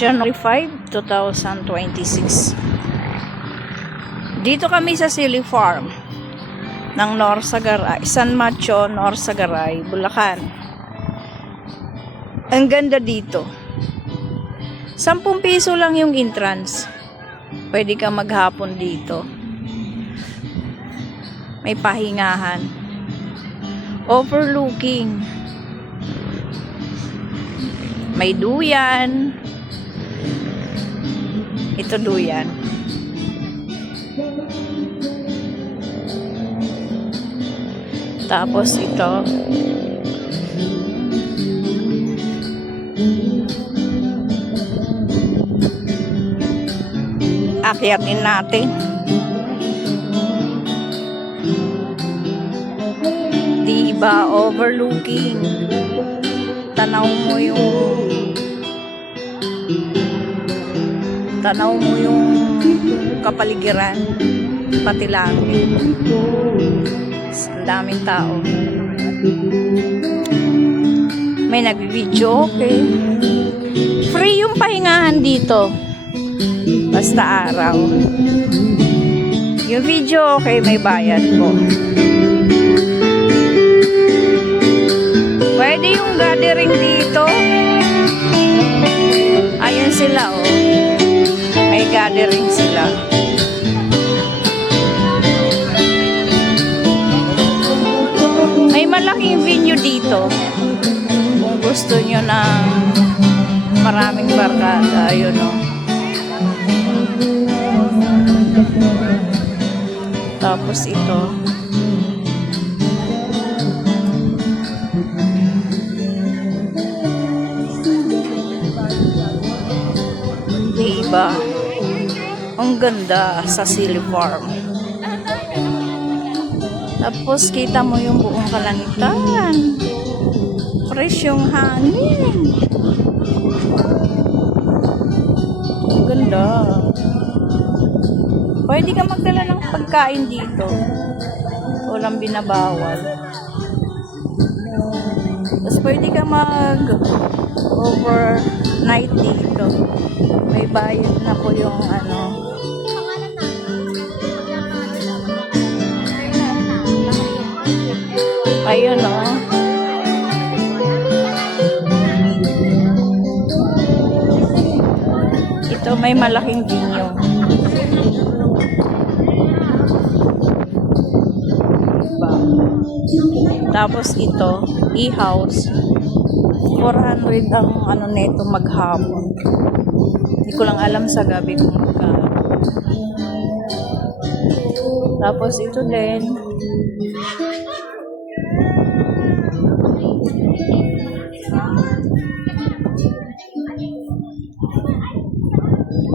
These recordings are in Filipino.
January 5, 2026. Dito kami sa Silly Farm ng Norsagaray, San Mateo, Norsagaray, Bulacan. Ang ganda dito. 10 piso lang yung entrance. Pwede ka maghapon dito. May pahingahan. Overlooking. May duyan. Ito duyan. Tapos ito. Akyatin natin. Diba, overlooking. Tanaw mo yung kapaligiran, pati langit. Ang daming tao. May nag-video, okay. Free yung pahingahan dito. Basta araw. Yung video, okay, may bayad po. Pwede yung gathering dito. Ayan sila, oh. May gathering sila. May malaking venue dito. Kung gusto nyo ng maraming barkada, ayun, oh. Tapos ito. Diba? Ang ganda sa Silly Farm. Tapos kita mo yung buong kalangitan. Fresh yung hangin. Ang ganda. Pwede ka magdala ng pagkain dito. Walang binabawal. Tapos pwede ka overnight dito. May bayad na po yung ano. Ayun, oh. Ito may malaking binyo. Tapos ito, e-house. 400 ang ano nito maghapon. Hindi ko lang alam sa gabi kung magkano. Tapos ito din.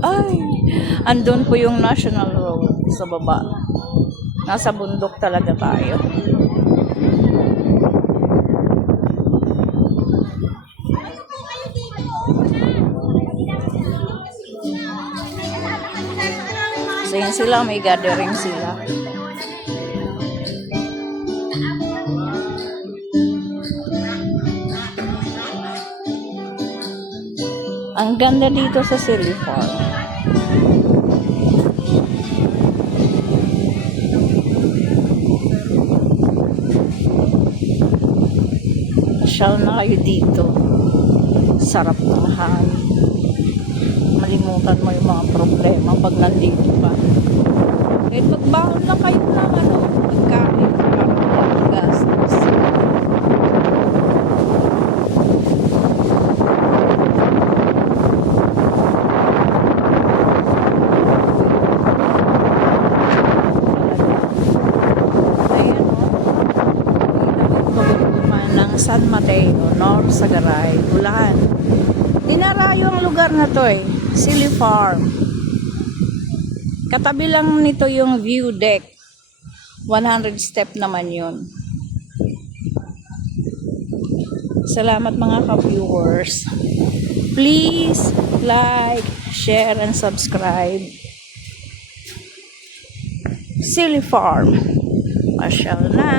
Ay, andun po yung National Road sa baba. Nasa bundok talaga tayo. So yan sila, may gathering sila. Ang ganda dito sa Silly Farm. Pasyal na kayo dito. Sarap ng hangin. Malimutan mo yung mga problema pag nandito pa. Kahit magbaon lang kayo ng pagkain para walang gastos. San Mateo, Norsagaray, Bulacan. Dinarayo ang lugar na to eh. Silly Farm. Katabi lang nito yung view deck. 100 step naman yun. Salamat mga ka-viewers. Please like, share, and subscribe. Silly Farm. Pasyal na.